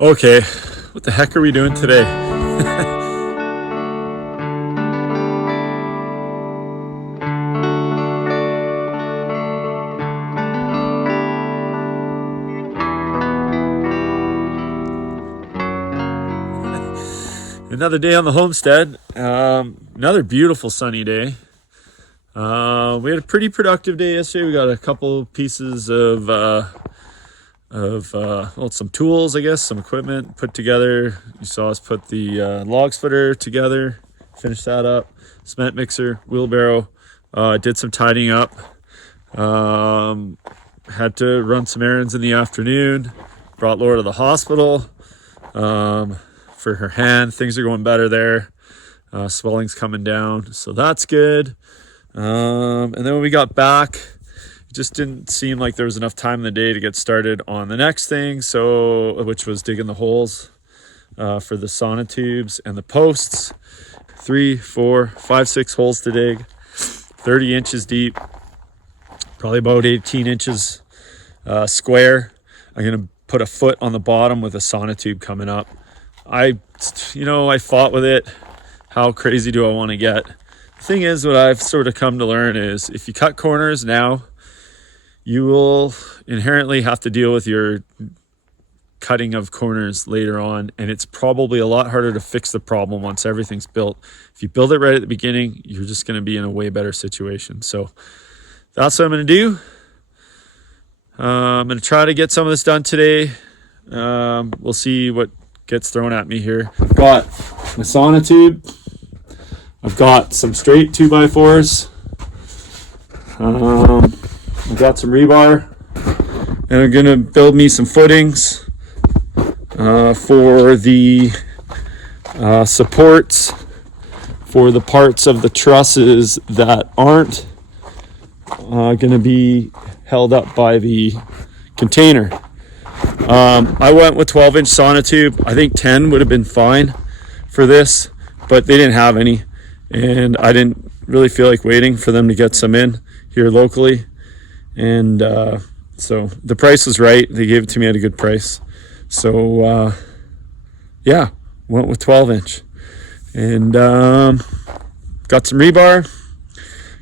Okay, what the heck are we doing today? Another day on the homestead. Another beautiful sunny day. We had a pretty productive day yesterday. We got a couple pieces of some tools, I guess, some equipment put together. You saw us put the log splitter together, finish that up, cement mixer, wheelbarrow, did some tidying up, had to run some errands in the afternoon, brought Laura to the hospital for her hand. Things are going better there. Swelling's coming down, so that's good. And then when we got back, it just didn't seem like there was enough time in the day to get started on the next thing, which was digging the holes for the sonotubes and the posts. 3, 4, 5, 6 holes to dig, 30 inches deep, probably about 18 inches square. I'm gonna put a foot on the bottom with a sonotube coming up. I fought with it. How crazy do I want to get? The thing is, what I've sort of come to learn is if you cut corners now, you will inherently have to deal with your cutting of corners later on, and it's probably a lot harder to fix the problem once everything's built. If you build it right at the beginning, you're just going to be in a way better situation. So that's what I'm going to do. I'm going to try to get some of this done today. We'll see what gets thrown at me here. I've got my sonotube. I've got some straight 2x4s. I've got some rebar, and I'm gonna build me some footings for the supports for the parts of the trusses that aren't gonna be held up by the container. I went with 12-inch sonotube. I think 10 would have been fine for this, but they didn't have any, and I didn't really feel like waiting for them to get some in here locally. And so the price was right. They gave it to me at a good price. So went with 12-inch. And got some rebar.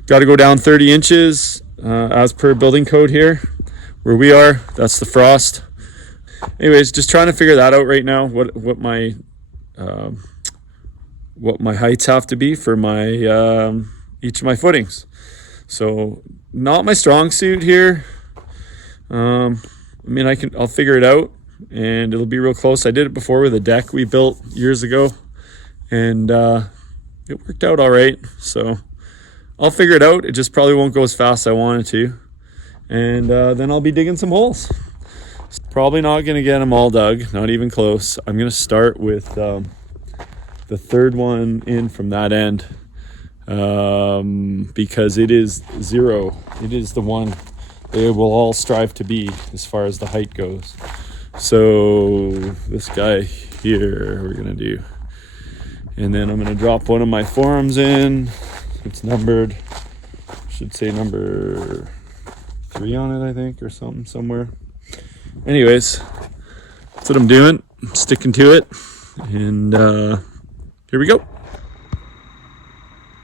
Got to go down 30 inches as per building code here. Where we are, that's the frost. Anyways, just trying to figure that out right now. What my heights have to be for my each of my footings. So not my strong suit here. I'll figure it out, and it'll be real close. I did it before with a deck we built years ago, and it worked out all right. So I'll figure it out. It just probably won't go as fast as I wanted to, and then I'll be digging some holes. Probably not going to get them all dug, not even close. I'm going to start with the third one in from that end, because it is 0. It is the one they will all strive to be as far as the height goes. So this guy here we're going to do. And then I'm going to drop one of my forums in. It's numbered. Should say number 3 on it, I think, or something somewhere. Anyways, that's what I'm doing. I'm sticking to it. And here we go.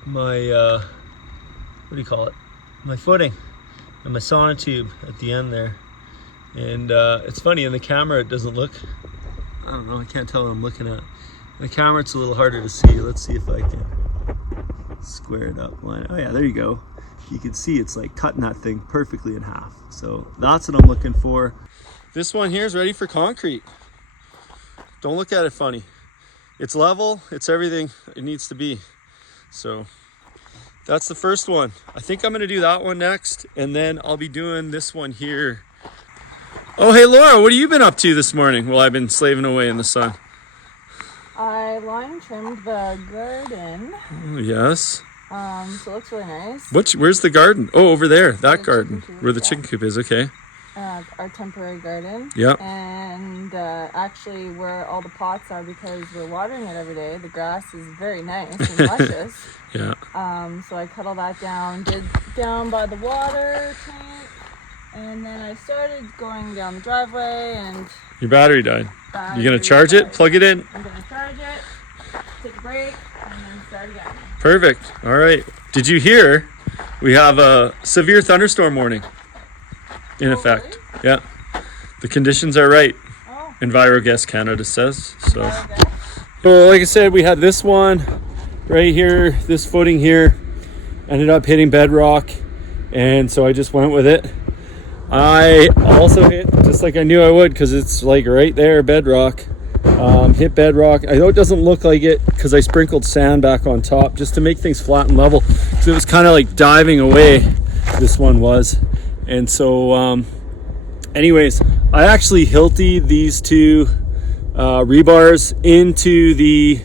My my footing and my sonotube at the end there. And it's funny, in the camera it doesn't look, I don't know, I can't tell what I'm looking at. In the camera it's a little harder to see. Let's see if I can square it up. Oh yeah, there you go. You can see it's like cutting that thing perfectly in half. So that's what I'm looking for. This one here is ready for concrete. Don't look at it funny. It's level, it's everything it needs to be. So that's the first one. I think I'm gonna do that one next, and then I'll be doing this one here. Oh, hey Laura, what have you been up to this morning while I've been slaving away in the sun? I line trimmed the garden. Oh, yes. So it looks really nice. Where's the garden? Oh, over there, that garden, where the chicken coop is, okay. Our temporary garden. Yeah. And actually where all the pots are, because we're watering it every day. The grass is very nice and luscious. Yeah. So I cut all that down, did down by the water tank, And then I started going down the driveway and Your battery died. You gonna charge it? Plug it in? I'm gonna charge it, take a break, and then start again. Perfect. All right. Did you hear we have a severe thunderstorm warning in effect? Really? Yeah. The conditions are right. Oh. EnviroGuess Canada says. So, Okay. so like I said, we had this one right here, this footing here, ended up hitting Bedrock, and so I just went with it. I also hit, just like I knew I would, because it's like right there, Bedrock. Hit Bedrock. I know it doesn't look like it because I sprinkled sand back on top just to make things flat and level. So it was kind of like diving away, this one was. And so anyways, I actually hilted these two rebars into the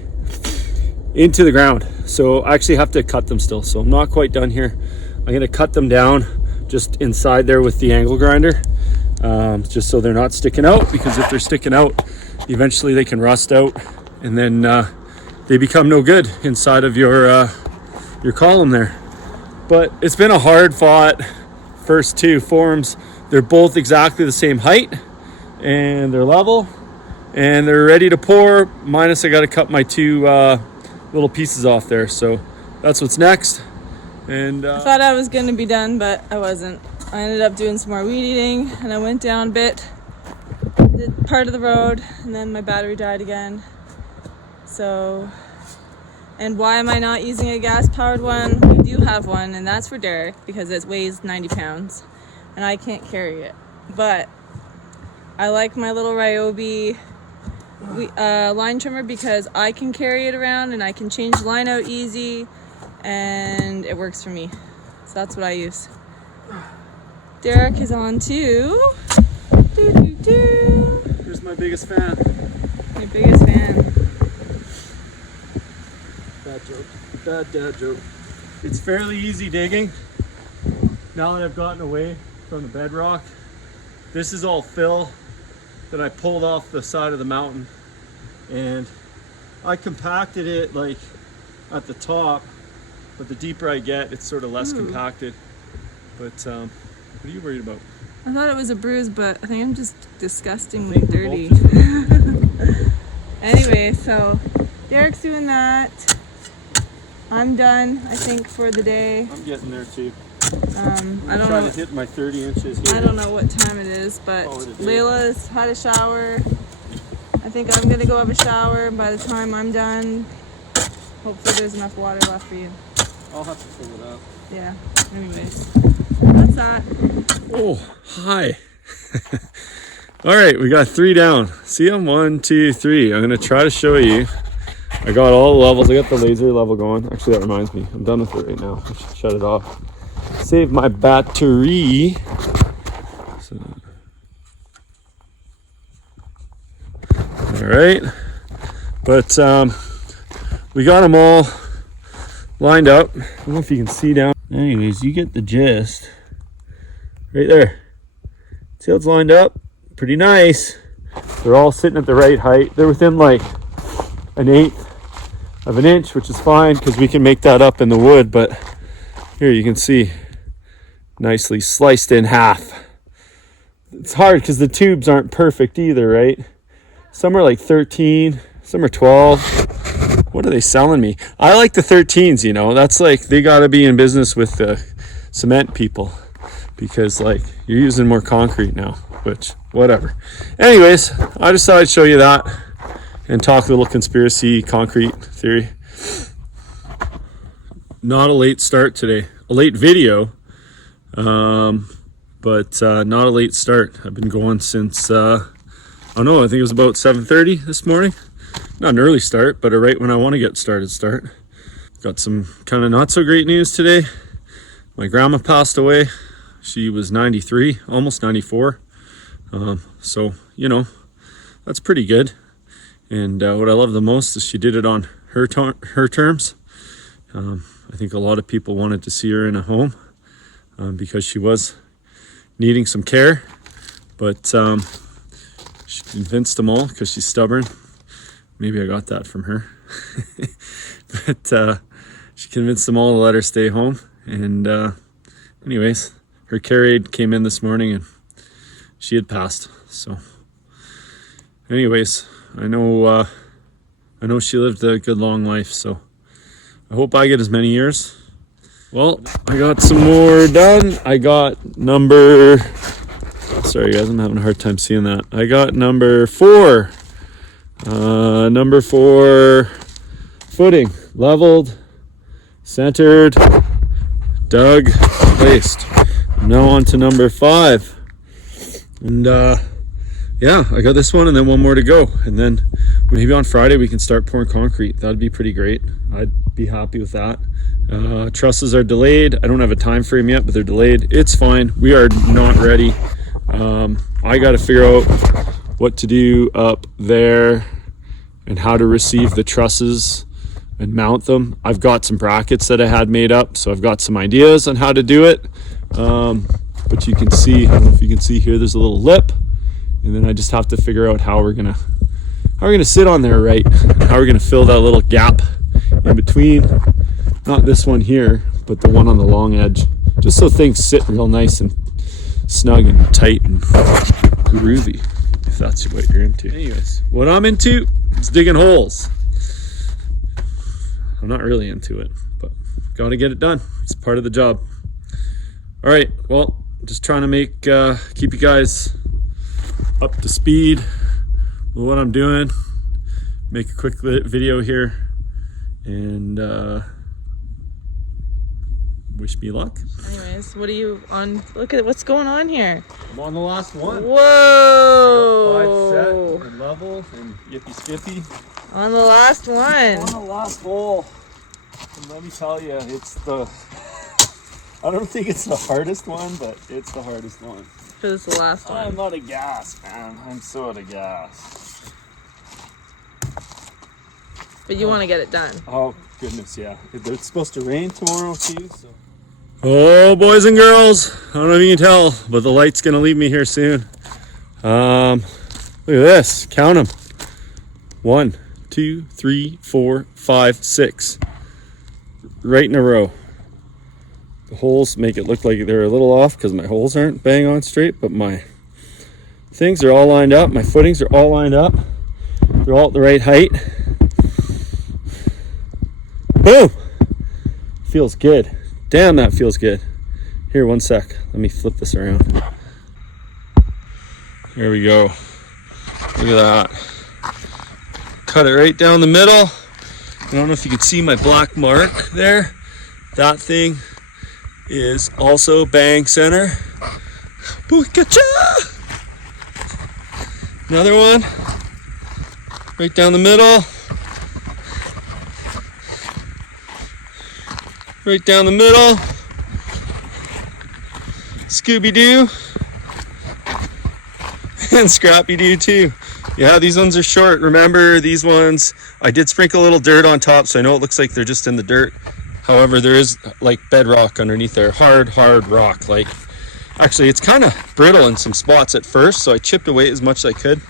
ground. So I actually have to cut them still. So I'm not quite done here. I'm going to cut them down just inside there with the angle grinder, just so they're not sticking out, because if they're sticking out, eventually they can rust out and then they become no good inside of your column there. But it's been a hard fought first two forms. They're both exactly the same height and they're level and they're ready to pour, minus I got to cut my two little pieces off there. So that's what's next. And I thought I was going to be done, but I wasn't. I ended up doing some more weed eating, and I went down a bit, did part of the road, and then my battery died again. So, and why am I not using a gas-powered one? We do have one, and that's for Derreck, because it weighs 90 pounds, and I can't carry it. But I like my little Ryobi line trimmer because I can carry it around, and I can change the line out easy, and it works for me. So that's what I use. Derreck is on too. here's my biggest fan. Your biggest fan. Bad joke. Bad dad joke. It's fairly easy digging now that I've gotten away from the bedrock. This is all fill that I pulled off the side of the mountain, and I compacted it like at the top, but the deeper I get, it's sort of less compacted. But what are you worried about? I thought it was a bruise, but I think I'm just disgustingly dirty. Anyway, so Derreck's doing that. I'm done, I think, for the day. I'm getting there too. I don't trying know. to hit my 30 inches here. I don't know what time it is, but Layla's had a shower. I think I'm gonna go have a shower. And by the time I'm done, hopefully there's enough water left for you. I'll have to fill it up. Yeah. Anyways, that's that. Oh, hi. All right, we got 3 down. See them? 1, 2, 3. I'm gonna try to show you. I got all the levels. I got the laser level going. Actually, that reminds me. I'm done with it right now. I should shut it off. Save my battery. So. All right, but we got them all lined up. I don't know if you can see down. Anyways, you get the gist. Right there. See how it's lined up? Pretty nice. They're all sitting at the right height. They're within like 1/8 of an inch, which is fine because we can make that up in the wood. But here you can see, nicely sliced in half. It's hard because the tubes aren't perfect either, right? Some are like 13, some are 12. What are they selling me? I like the 13s, you know. That's like, they got to be in business with the cement people because like you're using more concrete now, which whatever. Anyways, I just thought I'd show you that and talk a little conspiracy concrete theory. Not a late start today. A late video, but not a late start. I've been going since, I don't know, I think it was about 7:30 this morning. Not an early start, but a right when I want to get started start. Got some kind of not so great news today. My grandma passed away. She was 93, almost 94. So, you know, that's pretty good. And what I love the most is she did it on her terms. I think a lot of people wanted to see her in a home because she was needing some care. But she convinced them all because she's stubborn. Maybe I got that from her. But she convinced them all to let her stay home. And anyways, her care aide came in this morning and she had passed. So anyways, I know she lived a good long life, so I hope I get as many years. Well, I got some more done. I got number, sorry guys, I'm having a hard time seeing that. I got number 4. Number 4 footing, leveled, centered, dug, placed. Now on to number 5. And yeah, I got this one and then one more to go. And then maybe on Friday we can start pouring concrete. That'd be pretty great. I'd be happy with that. Trusses are delayed. I don't have a time frame yet, but they're delayed. It's fine. We are not ready. I got to figure out what to do up there and how to receive the trusses and mount them. I've got some brackets that I had made up, so I've got some ideas on how to do it. But you can see, I don't know if you can see here, there's a little lip, and then I just have to figure out how we're gonna sit on there, right? How we're gonna fill that little gap in between, not this one here, but the one on the long edge, just so things sit real nice and snug and tight and groovy, if that's what you're into. Anyways, what I'm into is digging holes. I'm not really into it, but gotta get it done. It's part of the job. All right, well, just trying to keep you guys up to speed with what I'm doing. Make a quick video here and wish me luck. Anyways, what are you on? Look at what's going on here. I'm on the last one. Whoa! 5 set and level and yippee skippy. On the last one. On the last hole. And let me tell you, I don't think it's the hardest one, but it's the hardest one. But it's the last one. I'm out of gas, man. I'm so out of gas. But you want to get it done. Oh, goodness, yeah. It's supposed to rain tomorrow, too, so. Oh, boys and girls. I don't know if you can tell, but the light's going to leave me here soon. Look at this. Count them. 1, 2, 3, 4, 5, 6. Right in a row. The holes make it look like they're a little off because my holes aren't bang on straight, but my things are all lined up. My footings are all lined up. They're all at the right height. Boom! Feels good. Damn, that feels good. Here, one sec. Let me flip this around. There we go. Look at that. Cut it right down the middle. I don't know if you can see my black mark there. That thing is also bang center. Bookacha! Another one. Right down the middle. Right down the middle. Scooby-Doo. And Scrappy-Doo too. Yeah, these ones are short. Remember, these ones, I did sprinkle a little dirt on top, so I know it looks like they're just in the dirt. However, there is like bedrock underneath there. Hard rock. Like, actually, it's kind of brittle in some spots at first, so I chipped away as much as I could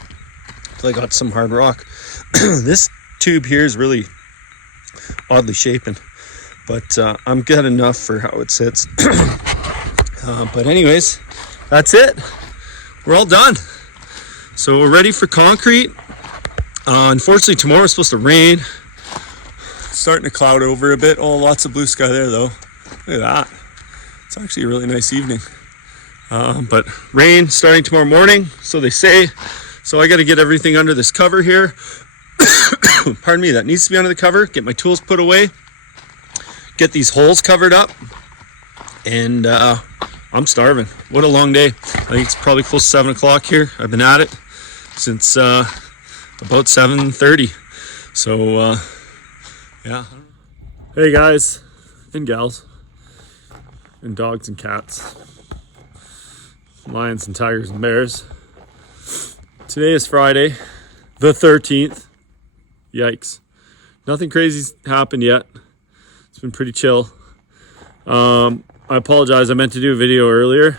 until I got some hard rock. This tube here is really oddly shapen, but I'm good enough for how it sits. But anyways, that's it. We're all done. So we're ready for concrete. Unfortunately, tomorrow is supposed to rain. It's starting to cloud over a bit. Oh, lots of blue sky there, though. Look at that. It's actually a really nice evening. But rain starting tomorrow morning, so they say. So I got to get everything under this cover here. Pardon me, that needs to be under the cover. Get my tools put away. Get these holes covered up. And I'm starving. What a long day. I think it's probably close to 7 o'clock here. I've been at it since about 7:30. So yeah. Hey guys and gals and dogs and cats, lions and tigers and bears. Today is Friday the 13th. Yikes. Nothing crazy's happened yet. It's been pretty chill. I apologize, I meant to do a video earlier.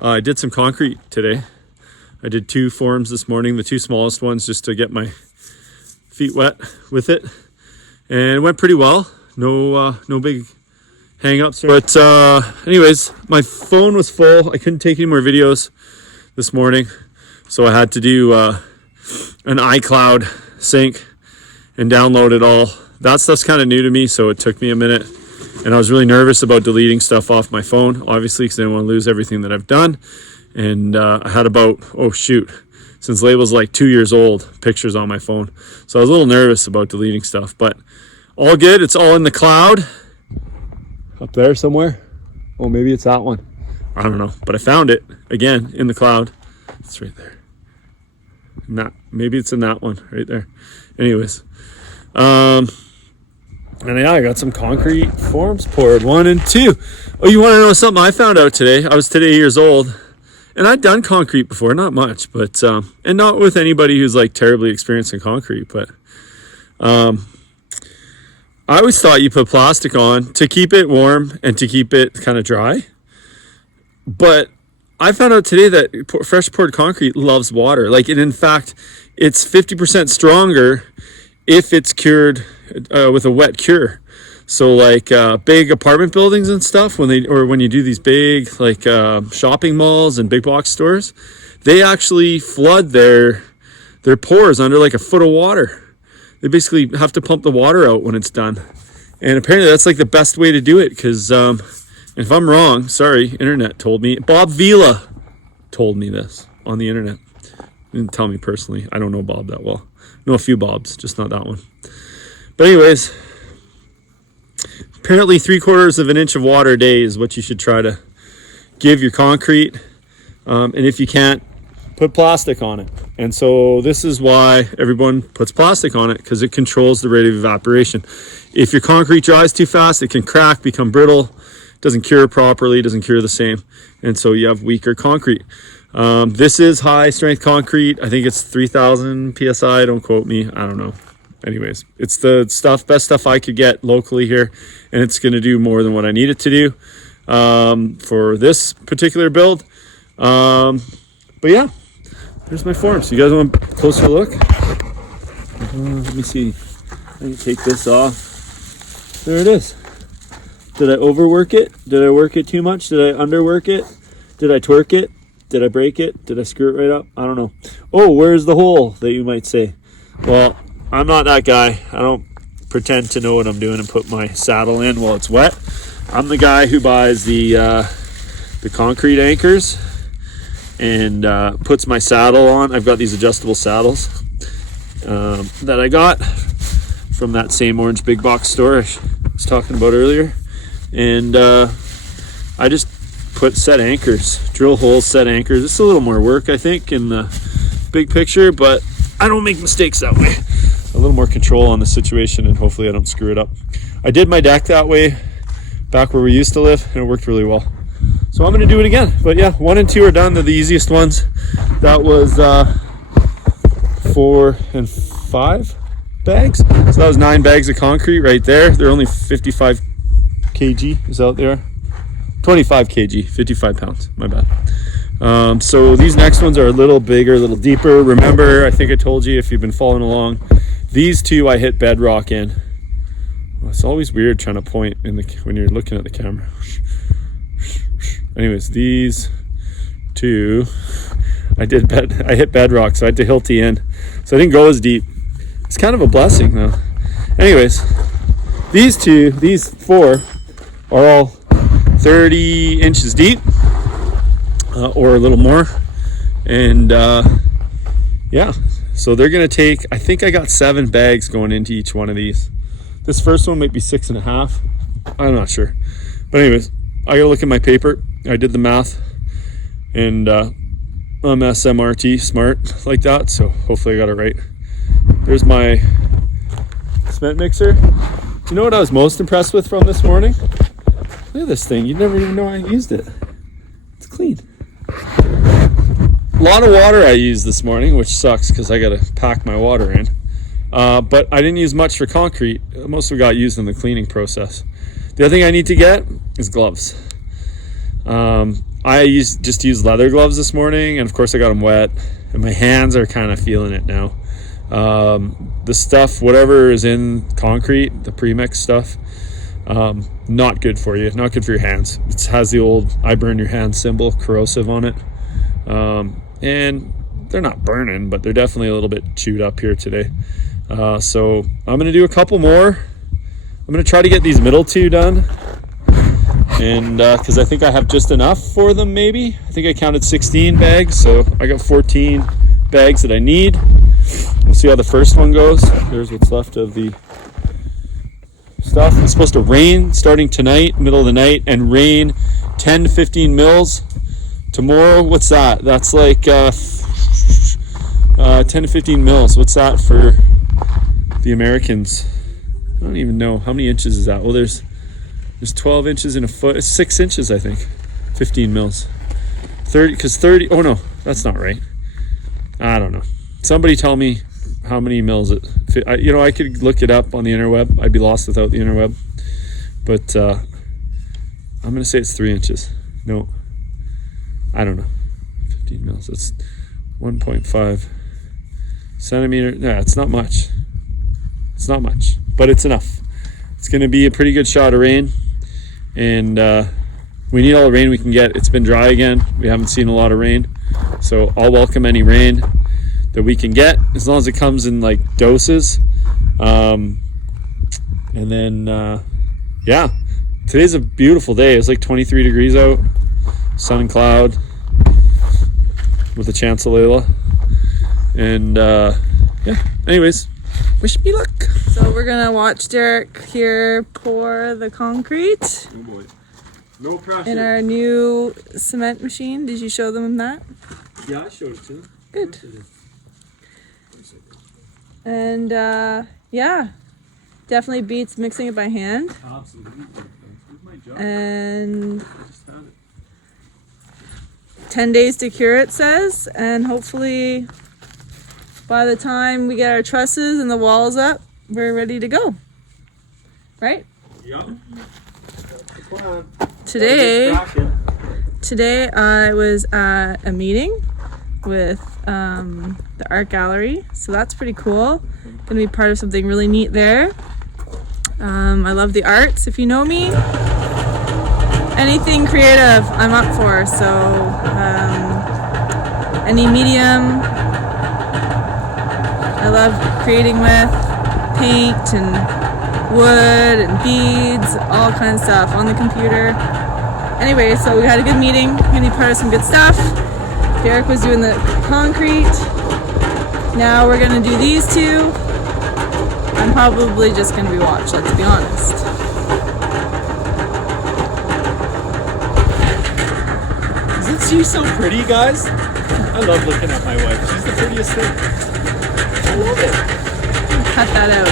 I did some concrete today. I did 2 forms this morning, the 2 smallest ones, just to get my feet wet with it. And it went pretty well. No big hang-ups. But anyways, my phone was full. I couldn't take any more videos this morning, so I had to do an iCloud sync and download it all. That stuff's kind of new to me, so it took me a minute. And I was really nervous about deleting stuff off my phone, obviously, because I didn't want to lose everything that I've done. And I had about, since label's like 2 years old, pictures on my phone. So I was a little nervous about deleting stuff, but all good. It's all in the cloud. Up there somewhere. Oh, maybe it's that one. I don't know, but I found it again in the cloud. It's right there. Maybe it's in that one right there. Anyways, and yeah, I got some concrete forms poured, 1 and 2. Oh, you want to know something I found out today? I was today years old, and I'd done concrete before, not much, but and not with anybody who's like terribly experienced in concrete, but I always thought you put plastic on to keep it warm and to keep it kind of dry. But I found out today that fresh poured concrete loves water. Like, and in fact, it's 50% stronger if it's cured with a wet cure. So like big apartment buildings and stuff, when you do these big like shopping malls and big box stores, they actually flood their pores under like a foot of water. They basically have to pump the water out when it's done. And apparently that's like the best way to do it, because if I'm wrong, sorry, internet told me. Bob Vila told me this on the internet. He didn't tell me personally. I don't know Bob that well. I know a few Bobs, just not that one. But anyways, apparently 3/4 of an inch of water a day is what you should try to give your concrete. And if you can't, put plastic on it. And so this is why everyone puts plastic on it, because it controls the rate of evaporation. If your concrete dries too fast, it can crack, become brittle, doesn't cure properly, doesn't cure the same. And so you have weaker concrete. This is high strength concrete. I think it's 3,000 PSI. Don't quote me. I don't know. Anyways, it's the best stuff I could get locally here. And it's going to do more than what I need it to do for this particular build. But yeah, there's my forms. You guys want a closer look? Let me see. I can take this off. There it is. Did I overwork it? Did I work it too much? Did I underwork it? Did I twerk it? Did I break it? Did I screw it right up? I don't know. Oh, where's the hole that you might say? Well, I'm not that guy. I don't pretend to know what I'm doing and put my saddle in while it's wet. I'm the guy who buys the concrete anchors and puts my saddle on. I've got these adjustable saddles that I got from that same orange big box store I was talking about earlier. And I just put set anchors, drill holes, set anchors. It's a little more work, I think, in the big picture, but I don't make mistakes that way. A little more control on the situation, and hopefully I don't screw it up. I did my deck that way back where we used to live, and it worked really well. So I'm going to do it again. But yeah, 1 and 2 are done. They're the easiest ones. That was 4 and 5 bags. So that was 9 bags of concrete right there. They're only 55 kg is out there. 25 kg, 55 pounds, my bad. So these next ones are a little bigger, a little deeper. Remember, I think I told you if you've been following along, these 2 I hit bedrock in. Well, it's always weird trying to point when you're looking at the camera. Anyways, these 2, I hit bedrock, so I had to hilty in. So I didn't go as deep. It's kind of a blessing though. Anyways, these 4 are all 30 inches deep or a little more. And yeah, so they're gonna take, I think I got 7 bags going into each one of these. This first one might be 6.5. I'm not sure. But anyways, I gotta look at my paper. I did the math, and I'm SMRT smart like that, so hopefully I got it right. There's my cement mixer. Do you know what I was most impressed with from this morning? Look at this thing. You'd never even know I used it. It's clean. A lot of water I used this morning, which sucks because I gotta pack my water in. But I didn't use much for concrete. Most of it got used in the cleaning process. The other thing I need to get is gloves. I just used leather gloves this morning, and of course I got them wet, and my hands are kind of feeling it now. The stuff, whatever is in concrete, the premix stuff, Not good for you, not good for your hands. It has the old I burn your hand symbol, corrosive on it. And they're not burning, but they're definitely a little bit chewed up here today. So I'm gonna do a couple more. I'm gonna try to get these middle two done, and because I think I have just enough for them. Maybe I think I counted 16 bags, so I got 14 bags that I need. We'll see how the first one goes. There's what's left of the stuff. It's supposed to rain starting tonight, middle of the night, and rain 10 to 15 mils tomorrow. What's that? That's like 10 to 15 mils. What's that for the Americans? I don't even know. How many inches is that? Well, there's 12 inches in a foot. It's 6 inches, I think. 15 mils. 30, because 30, oh no, that's not right. I don't know. Somebody tell me how many mils it, I could look it up on the interweb. I'd be lost without the interweb. But I'm going to say it's 3 inches. No, I don't know. 15 mils. That's 1.5 centimeter. Yeah, it's not much. It's not much, but it's enough. It's going to be a pretty good shot of rain, and we need all the rain we can get. It's been dry again. We haven't seen a lot of rain, so I'll welcome any rain that we can get, as long as it comes in like doses. And then yeah, today's a beautiful day. It's like 23 degrees out, sun and cloud with a chance of Layla. And yeah, anyways, wish me luck. So we're gonna watch Derek here pour the concrete Oh boy. No pressure. in our new cement machine. Did you show them that? Yeah, I showed it to them. Good. And yeah, definitely beats mixing it by hand. Absolutely. That's my job. And I just had it. 10 days to cure, it says, and hopefully by the time we get our trusses and the walls up, we're ready to go. Right? Yep. Today I was at a meeting with the art gallery, so that's pretty cool. Gonna be part of something really neat there. I love the arts. If you know me, anything creative I'm up for, so any medium I love creating with, paint and wood and beads, all kinds of stuff on the computer. Anyway, so we had a good meeting. Gonna be part of some good stuff. Derek was doing the concrete. Now we're gonna do these two. I'm probably just gonna be watched, let's be honest. Isn't she so pretty, guys? I love looking at my wife. She's the prettiest thing. I love it. Cut that out.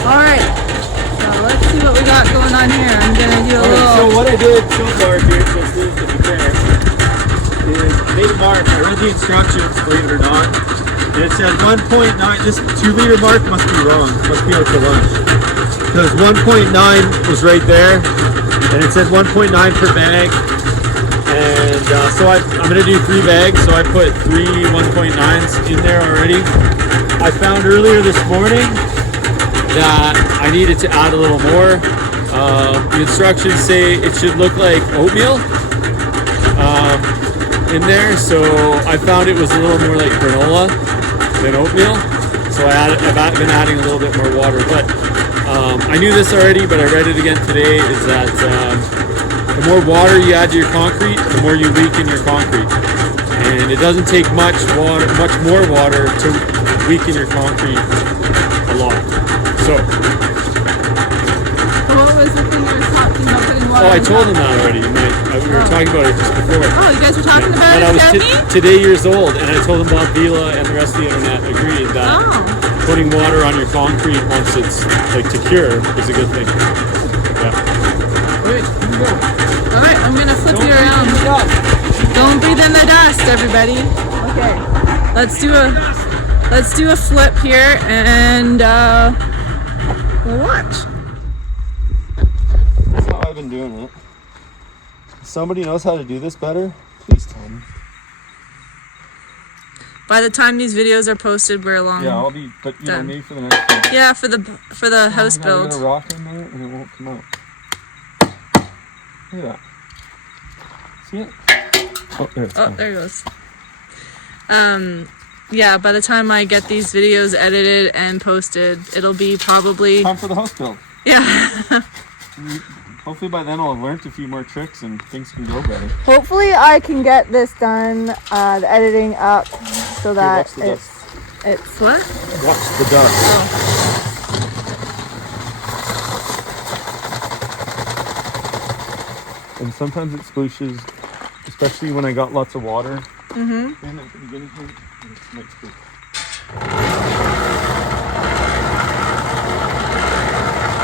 Alright, so let's see what we got going on here. I'm gonna do a little... So what I did so far here, just to be fair, is made a mark. I read the instructions, believe it or not. And it said 1.9, just 2 liter mark must be wrong. Must be out to lunch. Because 1.9 was right there. And it said 1.9 per bag. And so I'm going to do 3 bags. So I put 3 1.9s in there already. I found earlier this morning that I needed to add a little more. The instructions say it should look like oatmeal in there, so I found it was a little more like granola than oatmeal, so I've been adding a little bit more water. But I knew this already, but I read it again today, is that the more water you add to your concrete, the more you weaken your concrete, and it doesn't take much more water to weaken your concrete a lot. So what was the thing you were talking about putting water I on told top? them that already. We were talking about it just before. Oh, you guys were talking about But it I was without me? today years old, and I told them Bob Vila and the rest of the internet agreed that putting water on your concrete once it's like to cure is a good thing. Yeah. Wait, go. Alright, I'm gonna flip you around. Don't breathe in the dust, everybody. Okay. Let's do a flip here and we'll watch. That's how I've been doing it. If somebody knows how to do this better, please tell me. By the time these videos are posted, we're long. Yeah, I'll be, but done. maybe for the next one. Yeah, for the house I'm build. gonna rock in there and it won't come out. Look at that. See it? Oh, there it's gone. There it goes. Yeah, by the time I get these videos edited and posted, it'll be probably... Time for the house build. Yeah. Hopefully by then I'll have learned a few more tricks and things can go better. Hopefully I can get this done, the editing up, so that it's what? Watch the dust. Oh. And sometimes it splooshes, especially when I got lots of water. Mm-hmm. And at the beginning here, it might spoosh.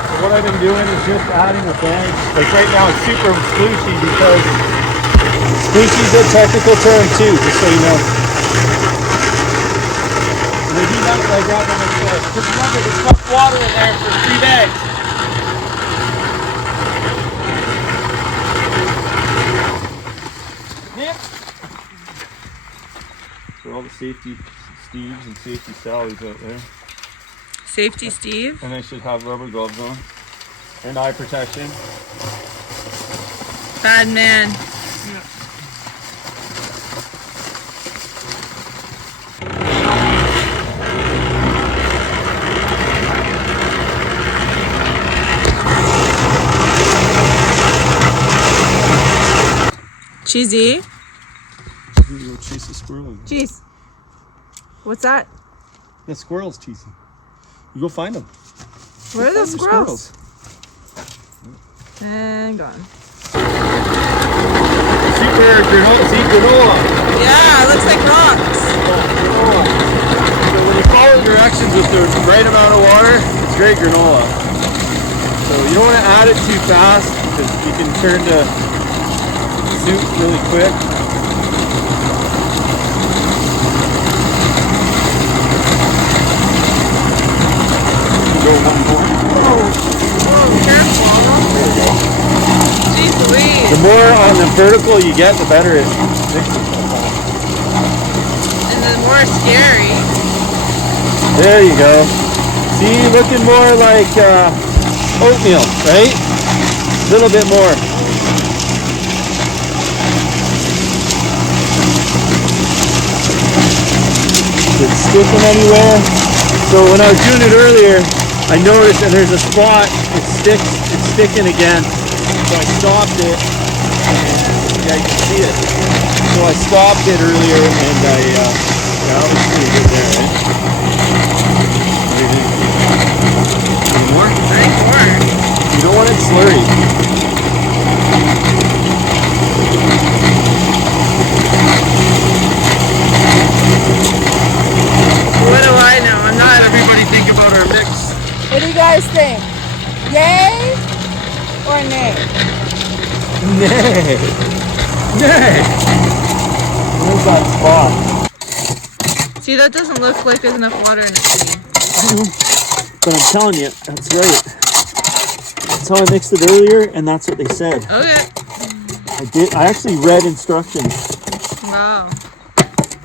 So what I've been doing is just adding a bag. Like right now it's super splooshy because splooshy's a technical term too, just so you know. And I do that like that when it's just remember there's enough water in there for 3 bags. For all the safety Steves and safety Sallys out there. Safety Steve. And I should have rubber gloves on. And eye protection. Bad man. Cheesy. You go chase a squirrel. Jeez. What's that? The squirrels, Cheesy. You go find them. Where are the squirrels? And gone. Super granola. Yeah, it looks like rocks. Granola. So when you follow directions with the right amount of water, it's great granola. So you don't want to add it too fast because you can turn to soup really quick. Go one more. Whoa, careful. There you go. Jeez Louise. The more on the vertical you get, the better it mixes. And the more scary. There you go. See, looking more like oatmeal, right? A little bit more. Is it sticking anywhere? So when I was doing it earlier, I noticed that there's a spot, it's sticking again. So I stopped it. Yeah, you can see it. So I stopped it earlier and yeah, that was pretty good there, right? Any more? I think more. You don't want it slurry. What do I know? I'm not. Everybody think about our mix. What do you guys think? Yay or nay? Nay. Nay. Where's that spot? See, that doesn't look like there's enough water in it. But I'm telling you, that's right. That's how I mixed it earlier, and that's what they said. Okay. I actually read instructions. Wow.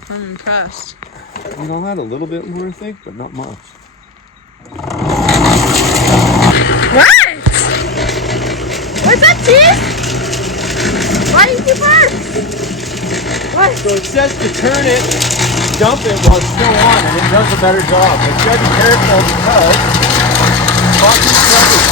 I'm impressed. You know, I had a little bit more, I think, but not much. What? What's that, cheese? Why did you first? What? So it says to turn it, dump it while it's still on, and it does a better job. But you gotta be careful because hot meat covers.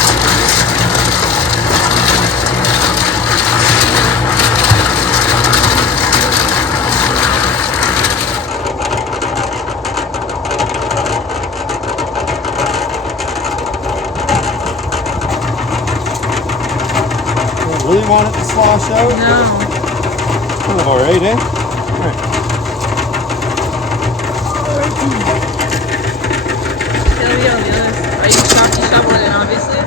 Really want it to slosh out? No. Kind of alright, eh? Alright. It'll be on the other side. Are you shoveling it, obviously?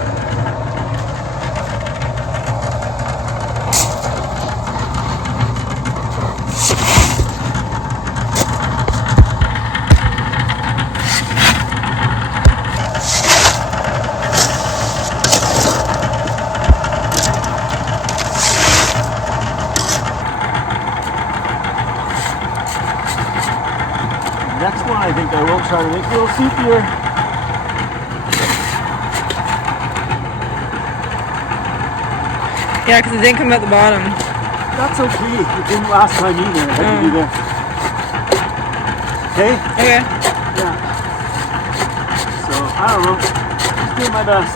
Next one, I think I will try to make it a little soupier. Yeah, because it didn't come out the bottom. That's okay. It didn't last time either. I had to do this. Okay? Okay. Yeah. So, I don't know. Just doing my best.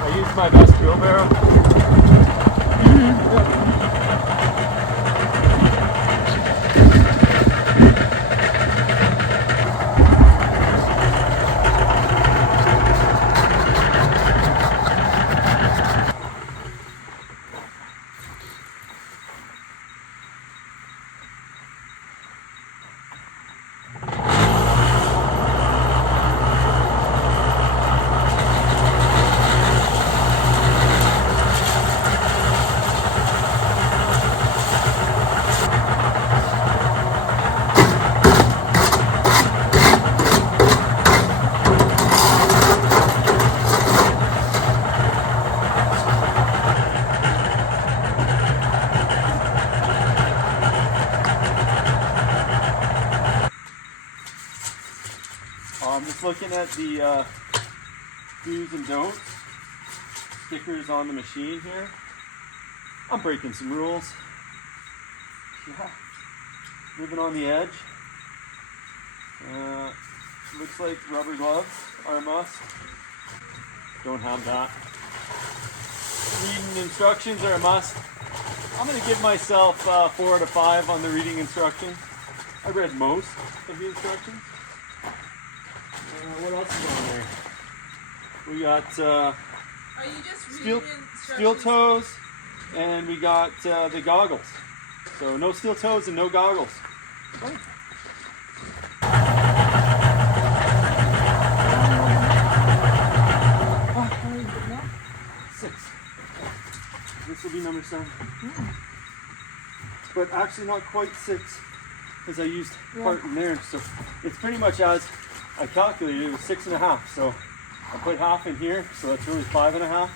I used my best wheelbarrow. I'm just looking at the do's and don'ts stickers on the machine here. I'm breaking some rules. Yeah, living on the edge. Looks like rubber gloves are a must. Don't have that. Reading instructions are a must. I'm going to give myself 4 out of 5 on the reading instructions. I read most of the instructions. What else is on there? We got Are you just steel toes, and we got the goggles. So no steel toes and no goggles. Right. 6. This will be number 7. But actually not quite 6, because I used part in there. So it's pretty much as I calculated. It was 6.5. So I put half in here, so that's really 5.5.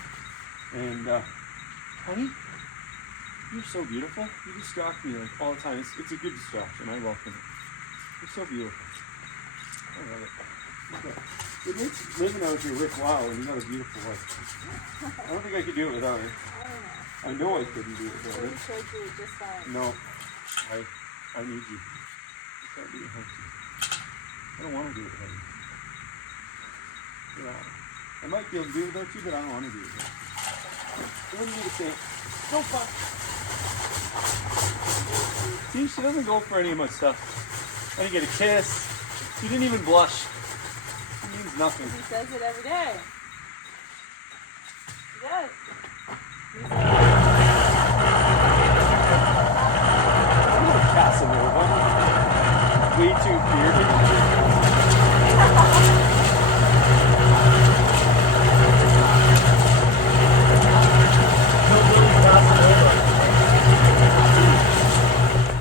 And honey, you're so beautiful. You distract me like all the time. It's a good distraction. I welcome it. You're so beautiful. I love it. It makes living out here worthwhile when you got a beautiful wife. I don't think I could do it without her. I know I couldn't do it without her. No, I need you. I can't do it without you. I don't want to do it without you. Yeah. I might be able to do it without you, but I don't want to do it without you. Don't need to say it. Don't fuck. See, she doesn't go for any of my stuff. I didn't get a kiss. She didn't even blush. It means nothing. He says it every day. He does. I'm a Casanova. Way too bearded.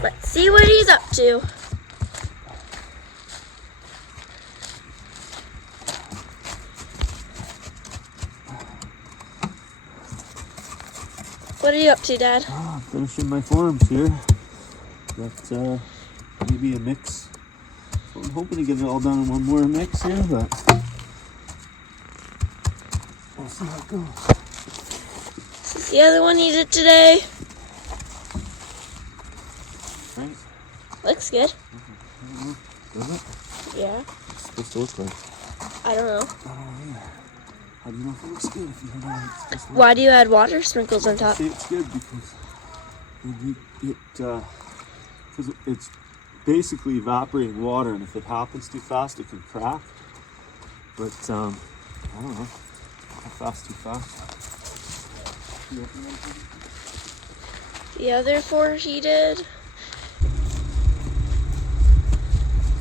Let's see what he's up to. What are you up to, Dad? I'm finishing my forms here. Got maybe a mix. So I'm hoping to get it all done in one more mix here, but we'll see how it goes. Is the other one you did today? Right? Looks good. I don't know. Does it? Yeah. What's it supposed to look like? I don't know. How do you know if it looks good if you don't know what it's supposed to look Why do you add water sprinkles on like? top? Say it's good because because it's basically evaporating water, and if it happens too fast, it can crack. But I don't know. How fast too fast? The other 4 he did.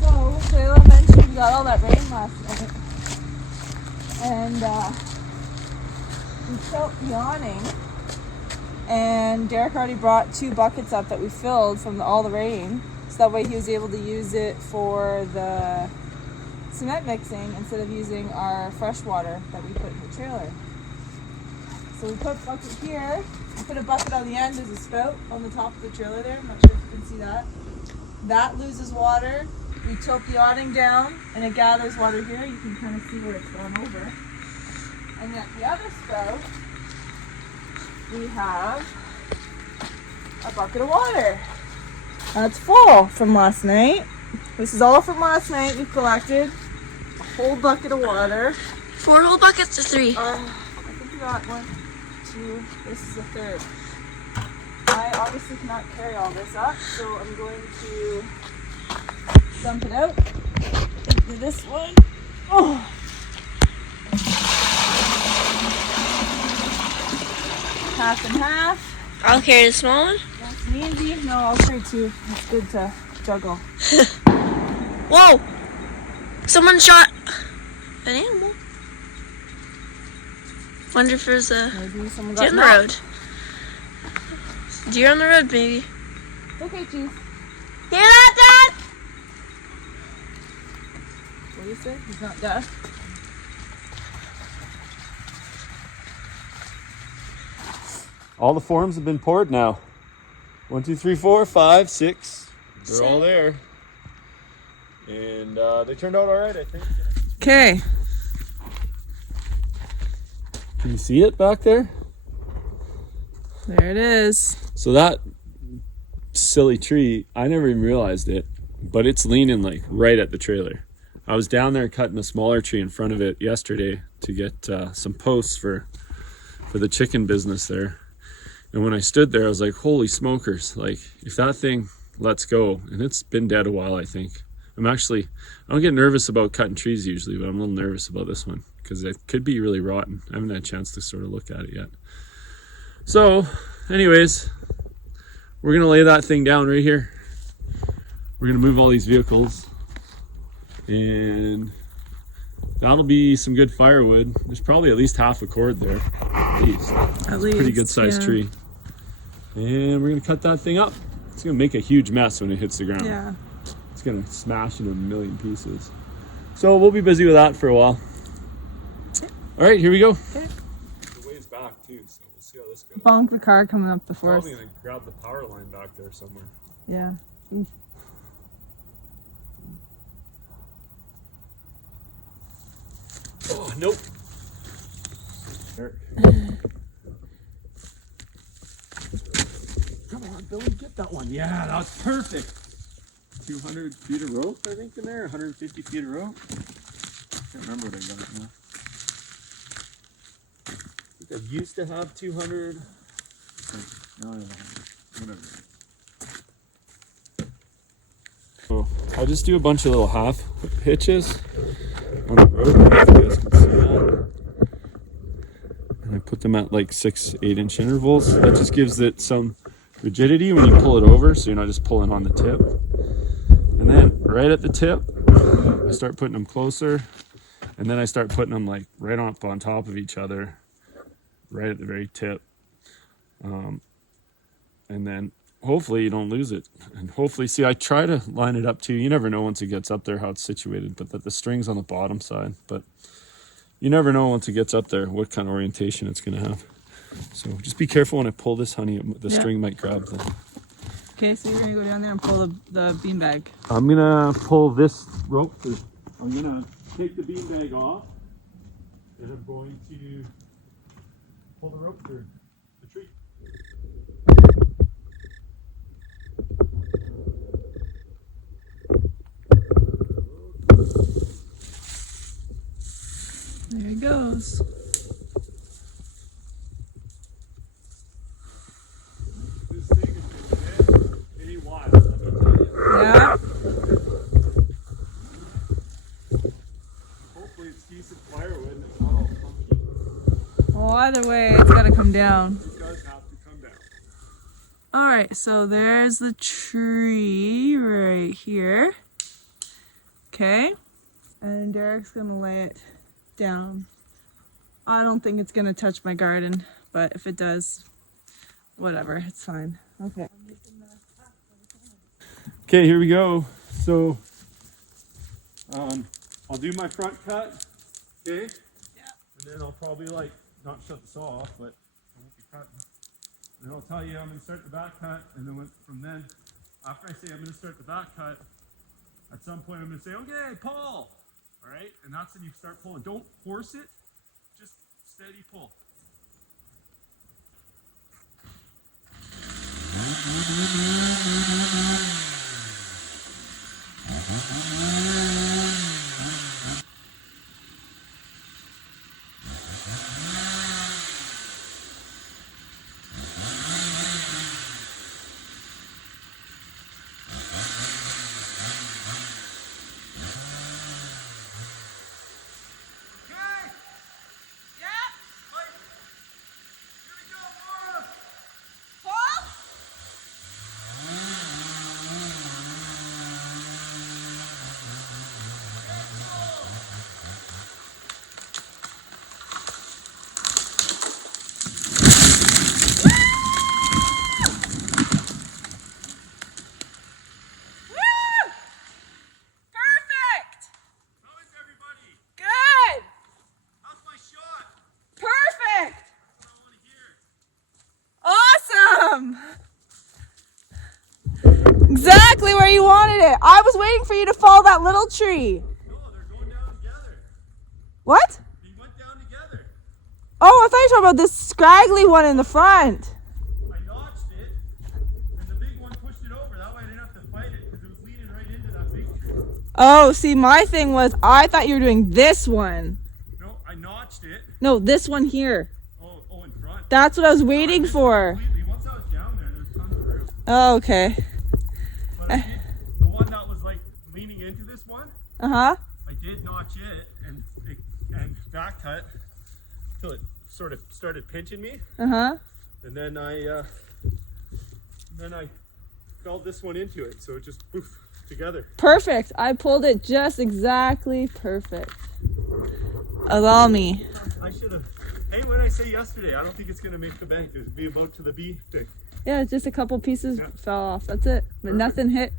So, Kayla mentioned we got all that rain last night. And we felt yawning. And Derreck already brought 2 buckets up that we filled from all the rain. So that way he was able to use it for the cement mixing instead of using our fresh water that we put in the trailer. So we put a bucket here. We put a bucket on the end as a spout on the top of the trailer there. I'm not sure if you can see that. that loses water. We tilt the awning down and it gathers water here. You can kind of see where it's gone over. And at the other spout, we have a bucket of water. That's full from last night. This is all from last night. We've collected a whole bucket of water. 4 whole buckets or 3? I think we got 1, 2, this is the 3rd. I obviously cannot carry all this up, so I'm going to dump it out into this one. Oh. Half and half. I'll carry the small one. That's easy. No, I'll carry 2. It's good to juggle. Whoa! Someone shot an animal. Wonder if there's a Maybe someone deer got on the knocked. road. Deer on the road, maybe. Okay, Chief. Hear that, Dad? What do you say? He's not dead. All the forms have been poured now. 1, 2, 3, 4, 5, 6. They're all there. And they turned out all right, I think. Okay. Can you see it back there? There it is. So that silly tree, I never even realized it, but it's leaning like right at the trailer. I was down there cutting a smaller tree in front of it yesterday to get some posts for the chicken business there. And when I stood there, I was like, holy smokers, like if that thing lets go, and it's been dead a while, I think. I don't get nervous about cutting trees usually, but I'm a little nervous about this one because it could be really rotten. I haven't had a chance to sort of look at it yet. So anyways, we're gonna lay that thing down right here. We're gonna move all these vehicles and that'll be some good firewood. There's probably at least half a cord there, at least. At least, pretty good sized tree. And we're gonna cut that thing up. It's gonna make a huge mess when it hits the ground. Yeah. It's gonna smash into a million pieces. So we'll be busy with that for a while. All right, here we go. Okay. The way's back too, so we'll see how this goes. Bonk the car coming up before us. Probably gonna grab the power line back there somewhere. Yeah. Oh, nope. There. Come on, Billy, get that one. Yeah, that's perfect. 200 feet of rope, I think, in there. 150 feet of rope. Can't remember what I got now. I think I used to have 200. No, I don't. Whatever. So I'll just do a bunch of little half hitches on the rope. If you guys can see that. And I put them at like 6-8 inch intervals. That just gives it some rigidity when you pull it over, so you're not just pulling on the tip. And then right at the tip, I start putting them closer, and then I start putting them like right up on top of each other, right at the very tip. And then hopefully you don't lose it. And hopefully, see, I try to line it up too. You never know once it gets up there how it's situated, but that the string's on the bottom side. But you never know once it gets up there what kind of orientation it's going to have. So just be careful when I pull this, honey. The string might grab the... Okay, so you're gonna go down there and pull the beanbag. I'm gonna pull this rope through. I'm gonna take the beanbag off, and I'm going to pull the rope through the tree. There it goes. This thing is gonna get pretty wild, let me tell you. Yeah. Hopefully it's decent firewood and it's not all funky. Well, either way, it's gotta come down. It does have to come down. All right, so there's the tree right here. Okay, and Derreck's gonna lay it down. I don't think it's gonna touch my garden, but if it does, whatever, it's fine. Okay. Okay, here we go. So, I'll do my front cut, okay? Yeah. And then I'll probably like not shut the saw off, but I won't be cutting. And I'll tell you I'm gonna start the back cut, and then from then after I say I'm going to start the back cut, at some point I'm going to say, okay, pull. All right? And that's when you start pulling. Don't force it. Just steady pull. Exactly where you wanted it. I was waiting for you to fall that little tree. No, they're going down together. What? They went down together. Oh, I thought you were talking about this scraggly one in the front. I notched it, and the big one pushed it over. That way I didn't have to fight it because it was leading right into that big tree. Oh, see, my thing was I thought you were doing this one. No, I notched it. No, this one here. Oh, in front. That's what I was waiting for. Completely. Once I was down there, there was tons of room. Oh, okay. But I did, the one that was like leaning into this one, Uh-huh. I did notch it and back cut till it sort of started pinching me, Uh-huh. and then I fell this one into it, so it just poof together. Perfect. I pulled it just exactly perfect. Allow me. I should have. Hey, what did I say yesterday? I don't think it's gonna make the bank. It'll be about to the B thing. Yeah, just a couple pieces Yeah. fell off. That's it. But nothing hit.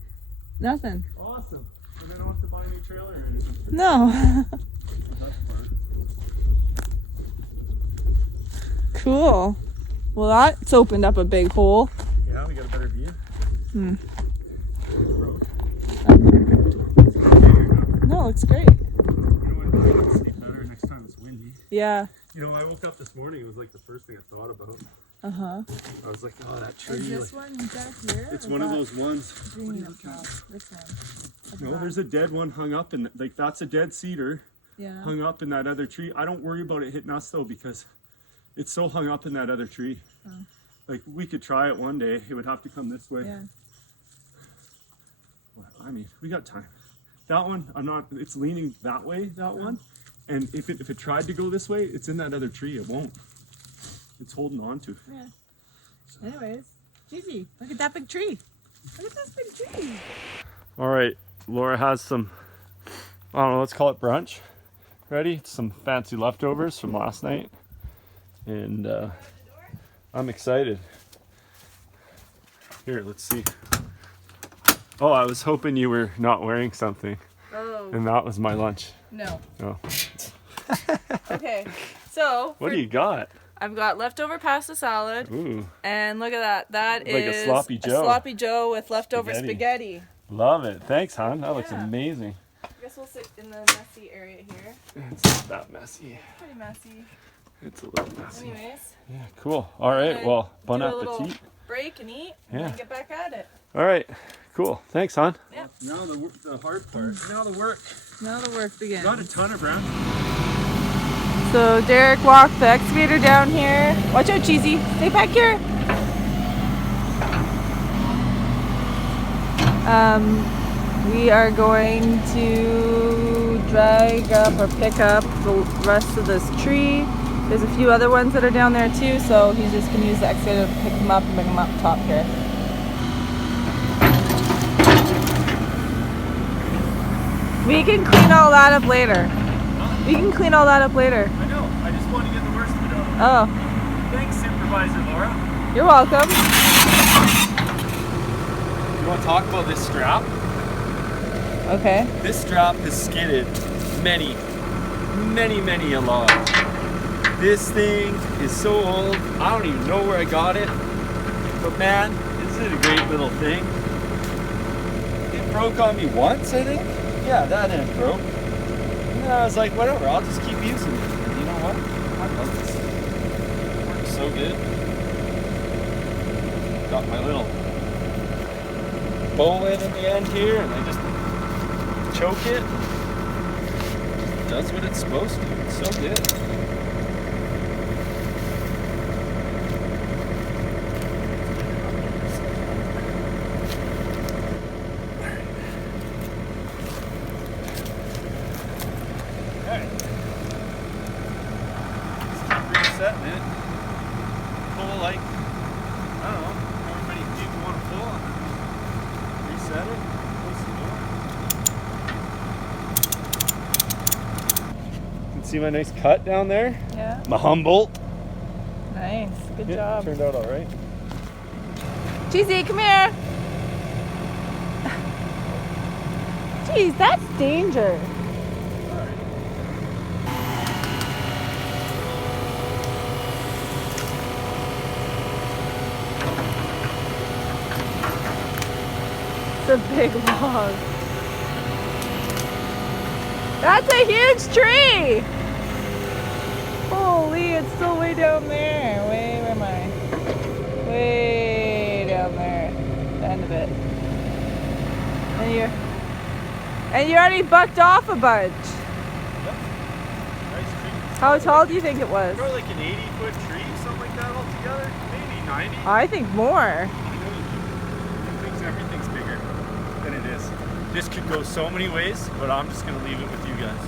Nothing. Awesome. And then I don't have to buy a new trailer or anything. No. That's fun. Cool. Well, that's opened up a big hole. Yeah, we got a better view. Hmm. Road. No, it's great. You know what? I'll sleep better next time it's windy. Yeah. You know, I woke up this morning. It was like the first thing I thought about. Uh-huh. I was like, oh, that tree. Is like, this one back here? it's one of those ones. Green. This one. No, there's a dead one hung up, and like that's a dead cedar Yeah. hung up in that other tree. I don't worry about it hitting us though because it's so hung up in that other tree. Oh. Like we could try it one day. It would have to come this way. Yeah. Well, I mean, we got time. That one, I'm not. It's leaning that way. That one, and if it tried to go this way, it's in that other tree. It won't. It's holding on to. Yeah. Anyways, Gigi, look at that big tree. Look at this big tree. All right, Laura has some, I don't know, let's call it brunch ready. Some fancy leftovers from last night. And I'm excited. Here, let's see. Oh, I was hoping you were not wearing something. Oh. And that was my lunch. No. Oh. Okay, so What do you got? I've got leftover pasta salad, Ooh, and look at that. That Like a is sloppy Joe. a sloppy Joe with leftover spaghetti. love it. Thanks, hon. That looks Yeah. amazing. I guess we'll sit in the messy area here. It's not that messy. Pretty messy. It's a little messy. Anyways, Yeah, cool. All right, Okay, well, bon do a little appetit. break and eat, and Yeah. then get back at it. All right, cool. Thanks, hon. Yep. Now the hard part. Now the work. Now the work begins. Got a ton of ground. So Derek walked the excavator down here. Watch out, Cheesy. Stay back here. We are going to drag up or pick up the rest of this tree. There's a few other ones that are down there too, so he's just going to use the excavator to pick them up and bring them up top here. We can clean all that up later. We can clean all that up later. I know. I just want to get the worst of it out. Oh, Thanks, Supervisor Laura. you're welcome. You want to talk about this strap? Okay. This strap has skidded many a log. This thing is so old. I don't even know where I got it. But man, this is a great little thing. broke on me once, I think. Yeah, that end broke. And then I was like, whatever, I'll just keep using it. And you know what? I love this thing. It works so good. Got my little bow in the end here, and I just choke it. It does what it's supposed to. It's so good. Setting it. Pull like, I don't know, however many people want to pull and reset it. You can see my nice cut down there. Yeah. My Humboldt. Nice. Good job. Turned out all right. Cheesy, come here. Jeez, that's danger. A big log. That's a huge tree! Holy, it's still way down there. Where am I? Way down there. The end of it. And you already bucked off a bunch. Yep. Nice tree. How tall do you think it was? Probably like an 80-foot tree, something like that altogether. Maybe 90. I think more. Everything's bigger than it is. This could go so many ways, but I'm just gonna leave it with you guys.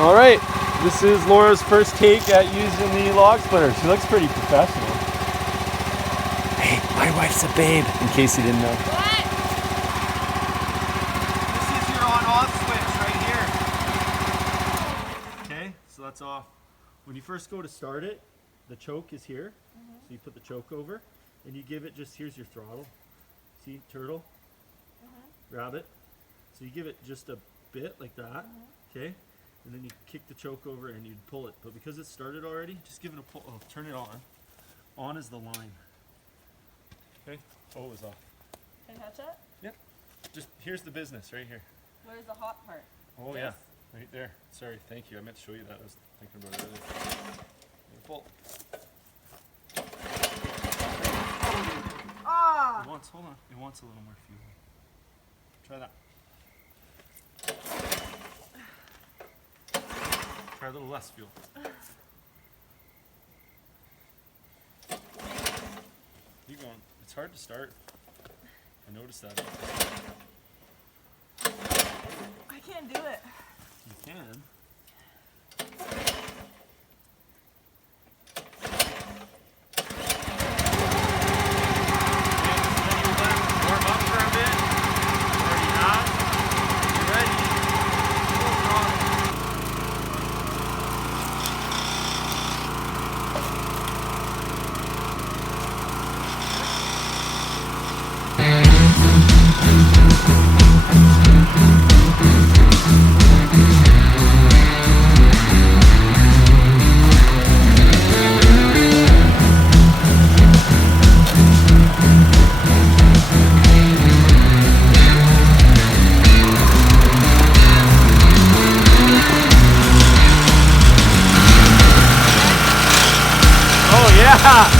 All right, this is Laura's first take at using the log splitter. She looks pretty professional. Hey, my wife's a babe, in case you didn't know. What? This is your on-off switch right here. Okay, so that's off. When you first go to start it, the choke is here. So you put the choke over, and you give it just, here's your throttle. See, turtle? Grab it. So you give it just a bit like that, okay? And then you kick the choke over and you'd pull it. But because it's started already, just give it a pull. Oh, turn it on. On is the line. Okay? O is off. Can you touch it? Yep. Just, here's the business right here. Where's the hot part? Oh yeah, right there. Sorry, thank you. I meant to show you that. I was thinking about it earlier. Pull. Ah! It wants, hold on. It wants a little more fuel. Try that. Try a little less fuel. Keep going. It's hard to start. I noticed that. I can't do it. You can. Yeah.